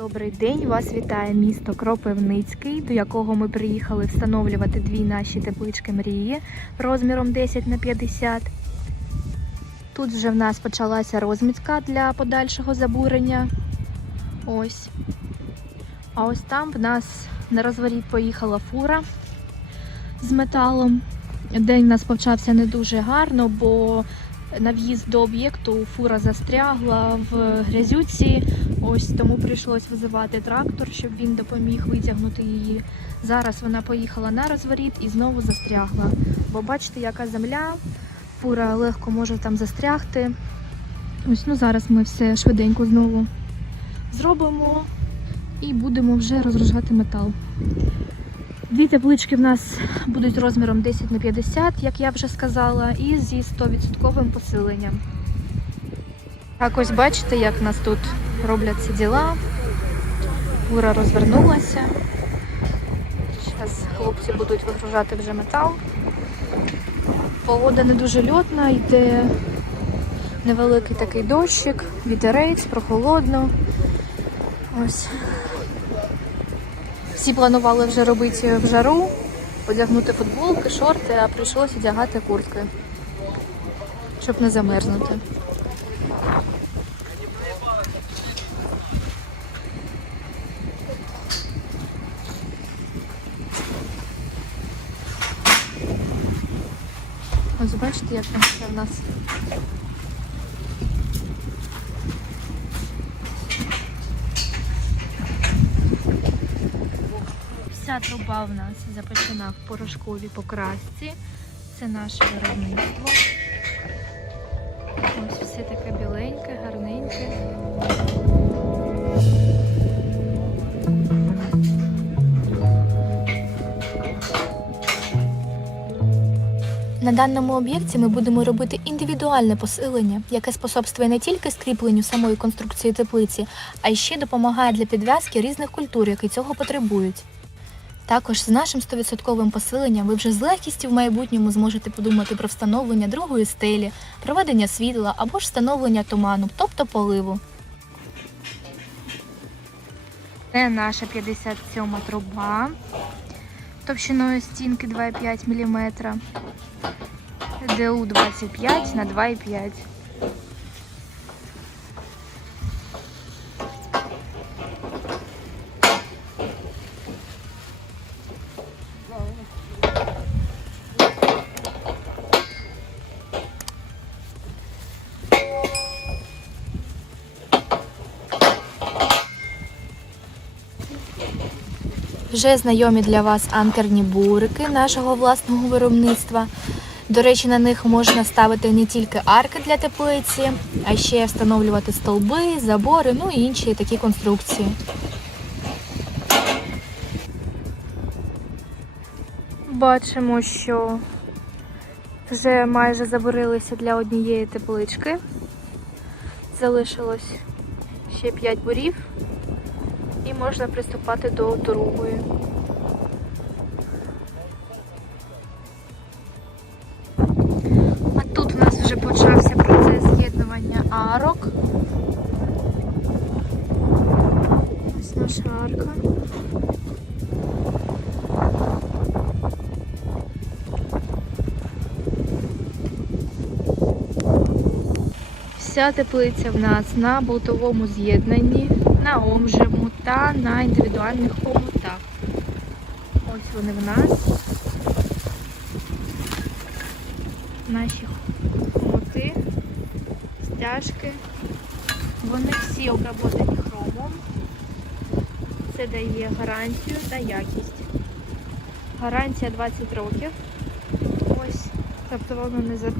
Добрий день, вас вітає місто Кропивницький, до якого ми приїхали встановлювати дві наші теплички мрії розміром 10 на 50. Тут вже в нас почалася розмітка для подальшого забурення. Ось. А ось там в нас на розворіт поїхала фура з металом. День у нас почався не дуже гарно, бо на в'їзд до об'єкту фура застрягла в грязюці. Ось тому прийшлось визивати трактор, щоб він допоміг витягнути її. Зараз вона поїхала на розворіт і знову застрягла. Бо бачите, яка земля, фура легко може там застрягти. Ось ну зараз ми все швиденько знову зробимо і будемо вже розгружати метал. Дві теплички в нас будуть розміром 10 на 50, як я вже сказала, і зі 100% посиленням. Так, ось бачите, як в нас тут робляться діла. Фура розвернулася. Зараз хлопці будуть вигружати вже метал. Погода не дуже льотна, йде невеликий такий дощик, вітерець, прохолодно. Ось. Всі планували вже робити в жару, одягнути футболки, шорти, а прийшлося одягати куртки, щоб не замерзнути. Ось бачите, як там все в нас. Труба в нас запечена в порошковій покрасці. Це наше виробництво. Ось все таке біленьке, гарненьке. На даному об'єкті ми будемо робити індивідуальне посилення, яке способствує не тільки скріпленню самої конструкції теплиці, а й ще допомагає для підв'язки різних культур, які цього потребують. Також з нашим 100% посиленням ви вже з легкістю в майбутньому зможете подумати про встановлення другої стелі, проведення світла або ж встановлення туману, тобто поливу. Це наша 57 труба товщиною стінки 2,5 мм. ДУ 25 на 2,5. Вже знайомі для вас анкерні бурики нашого власного виробництва. До речі, на них можна ставити не тільки арки для теплиці, а ще встановлювати столби, забори, ну і інші такі конструкції. Бачимо, що вже майже заборилися для однієї теплички. Залишилось ще 5 бурів і можна приступати до другої. А тут у нас вже почався процес з'єднування арок. Ось наша арка. Вся теплиця в нас на болтовому з'єднанні, на омжему та на індивідуальних хомутах. Ось вони в нас. Наші хомути, стяжки. Вони всі обработані хромом. Це дає гарантію та якість. Гарантія 20 років. Ось, тобто воно не за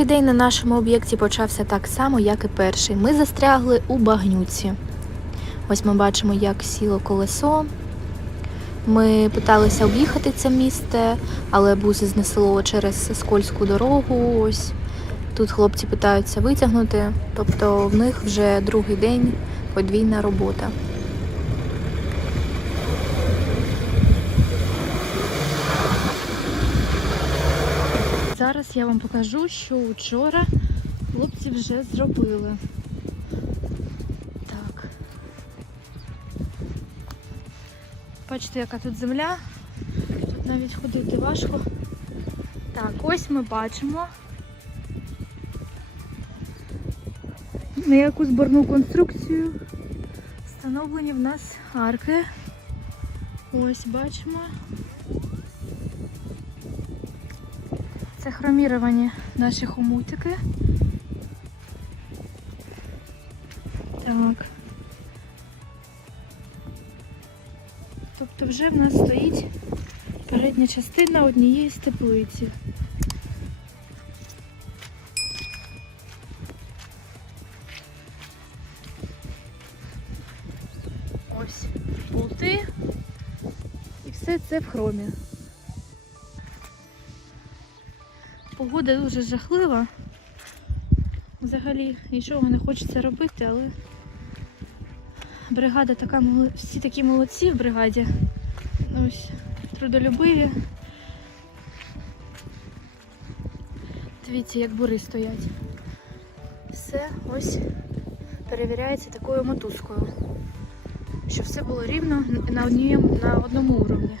Другий день на нашому об'єкті почався так само, як і перший. Ми застрягли у багнюці. Ось ми бачимо, як сіло колесо. Ми питалися об'їхати це місце, але бус знесло через скользьку дорогу. Ось тут хлопці питаються витягнути, тобто в них вже другий день подвійна робота. Я вам покажу, що вчора хлопці вже зробили. Так. Бачите, яка тут земля. Тут навіть ходити важко. Так, ось ми бачимо. На яку зборну конструкцію встановлені в нас арки. Ось бачимо. Це хроміровані наші хомутики. Так. Тобто вже в нас стоїть передня частина однієї з теплиці. Ось болти. І все це в хромі. Погода дуже жахлива. Взагалі нічого не хочеться робити, але бригада така всі такі молодці в бригаді. Ось трудолюбиві. Дивіться, як бури стоять. Все ось перевіряється такою мотузкою, щоб все було рівно на, одному уровні.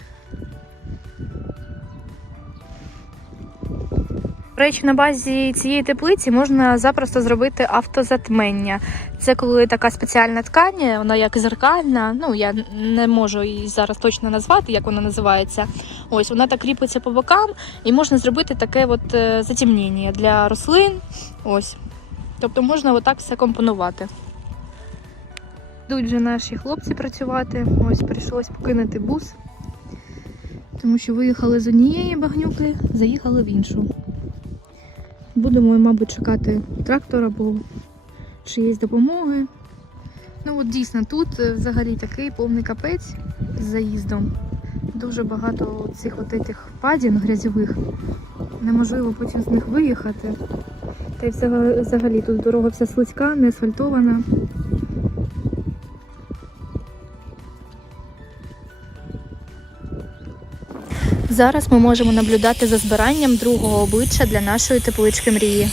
До речі, на базі цієї теплиці можна запросто зробити автозатмення. Це коли така спеціальна ткань, вона як зеркальна. Ну я не можу її зараз точно назвати, як вона називається. Ось вона так кріпиться по бокам, і можна зробити таке от е, затемнення для рослин. Ось. Тобто можна отак все компонувати. Йдуть вже наші хлопці працювати. Ось прийшлось покинути бус, тому що виїхали з однієї багнюки, заїхали в іншу. Будемо, мабуть, чекати трактора або чиєїсь допомоги. Ну от дійсно тут е, взагалі такий повний капець з заїздом. Дуже багато цих от этих падін грязьових. Неможливо потім з них виїхати. Та й взага- взагалі тут дорога вся слизька, не асфальтована. Зараз ми можемо наблюдати за збиранням другого обличчя для нашої теплички мрії.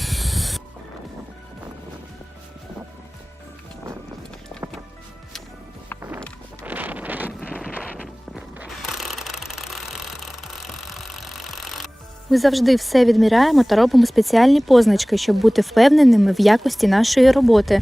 Ми завжди все відміряємо та робимо спеціальні позначки, щоб бути впевненими в якості нашої роботи.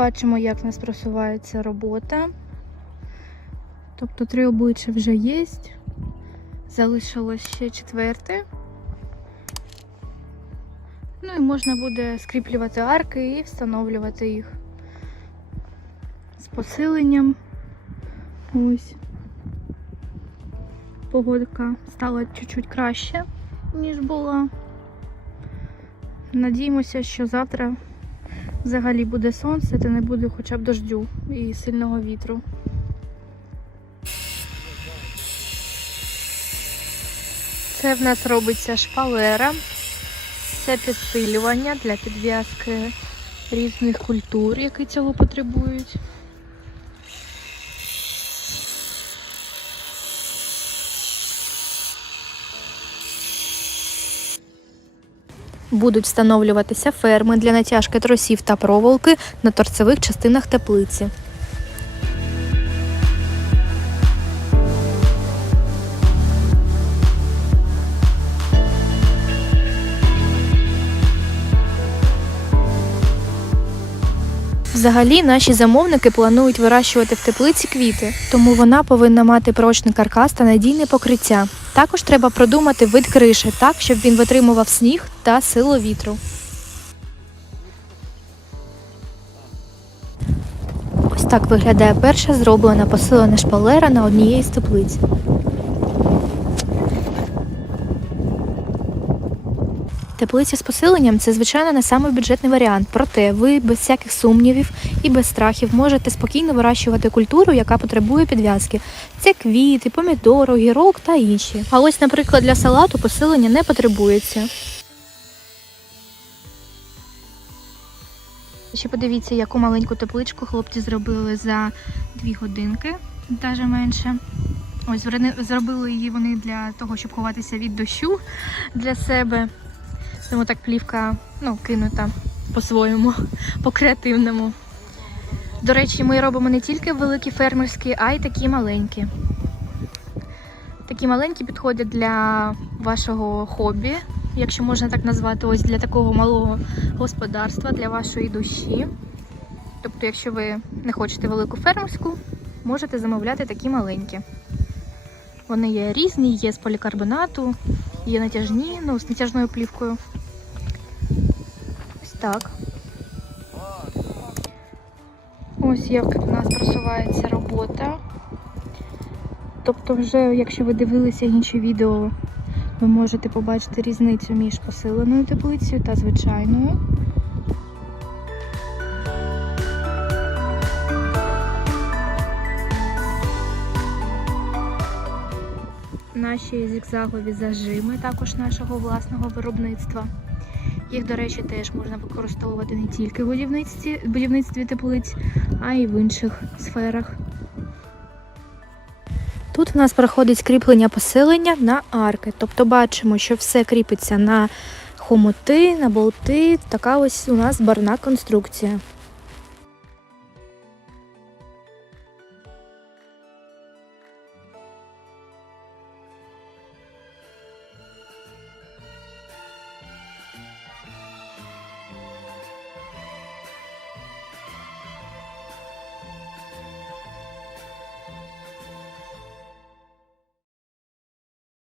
Бачимо, як в нас просувається робота. Тобто три обличчя вже є. Залишилось ще четверте. Ну і можна буде скріплювати арки і встановлювати їх з посиленням. Ось. Погодка стала чуть-чуть краще, ніж була. Надіємося, що завтра взагалі буде сонце, та не буде хоча б дождю і сильного вітру. Це в нас робиться шпалера. Це підсилювання для підв'язки різних культур, які цього потребують. Будуть встановлюватися ферми для натяжки тросів та проволоки на торцевих частинах теплиці. Взагалі, наші замовники планують вирощувати в теплиці квіти, тому вона повинна мати прочний каркас та надійне покриття. Також треба продумати вид криші так, щоб він витримував сніг та силу вітру. Ось так виглядає перша зроблена посилена шпалера на однієї з теплиць. Теплиці з посиленням це, звичайно, не самий бюджетний варіант. Проте ви без всяких сумнівів і без страхів можете спокійно вирощувати культуру, яка потребує підв'язки. Це квіти, помідор, огірок та інші. А ось, наприклад, для салату посилення не потребується. Ще подивіться, яку маленьку тепличку хлопці зробили за дві годинки, навіть менше. Ось зробили її вони для того, щоб ховатися від дощу для себе. Тому так плівка ну, кинута по-своєму, по-креативному. До речі, ми робимо не тільки великі фермерські, а й такі маленькі. Такі маленькі підходять для вашого хобі, якщо можна так назвати, ось для такого малого господарства, для вашої душі. Тобто, якщо ви не хочете велику фермерську, можете замовляти такі маленькі. Вони є різні, є з полікарбонату, є натяжні, ну, з натяжною плівкою. Так. Ось як у нас просувається робота. Тобто, вже, якщо ви дивилися інші відео, ви можете побачити різницю між посиленою теплицею та звичайною. Наші зігзагові зажими, також нашого власного виробництва. Їх, до речі, теж можна використовувати не тільки в будівництві, будівництві теплиць, а й в інших сферах. Тут в нас проходить кріплення поселення на арки. Тобто бачимо, що все кріпиться на хомути, на болти. Така ось у нас барна конструкція.